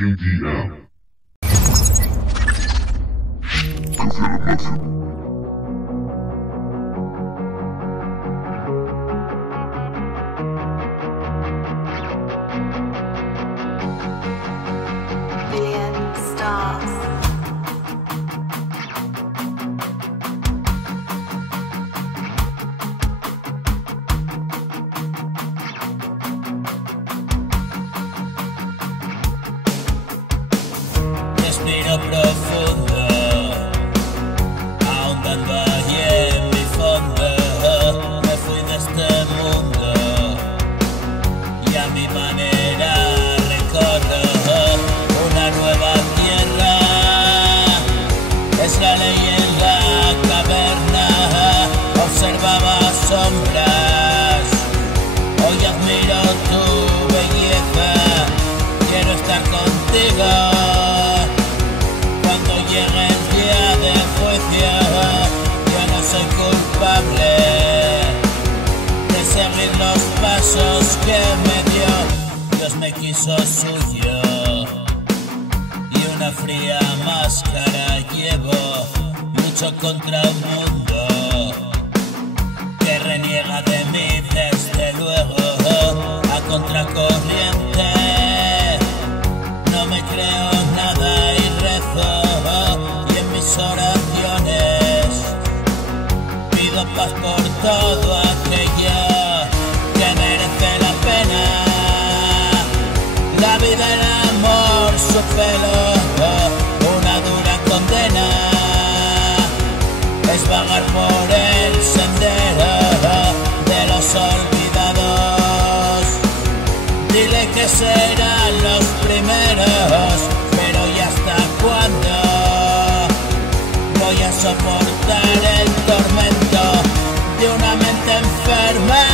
QDM. Café al máximo. Billion stars. Respiro profundo, ahondando ahí en mi fondo. Me fui de este mundo y a mi manera recorro una nueva tierra. Es la ley en la caverna, observaba sombras. Hoy admiro tu belleza, quiero estar contigo. Cuando llegue el día de juicio, yo no soy culpable de seguir los pasos que me dio. Dios me quiso suyo y una fría máscara llevo. Lucho contra un mundo que reniega de mí, desde luego, a contracorriente. No me creo nada y rezo, y en mis oraciones pido paz por todo aquello que merece la pena. La vida, el amor, su pelo, una dura condena. Es vagar por el sendero de los olvidados. Dile que serán los primeros, pero ¿y hasta cuándo voy a soportar el tormento de una mente enferma?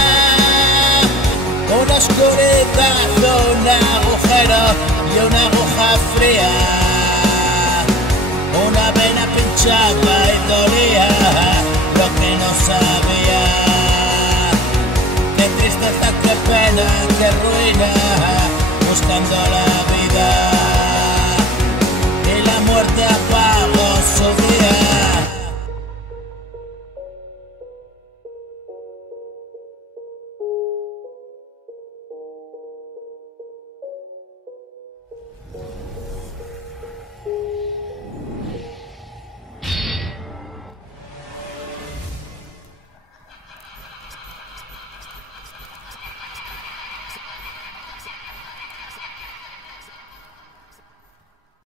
Una oscuridad, un agujero y una aguja fría. Una vena pinchada y dolía lo que no sabía. Qué tristeza, qué pena, qué ruina, buscando la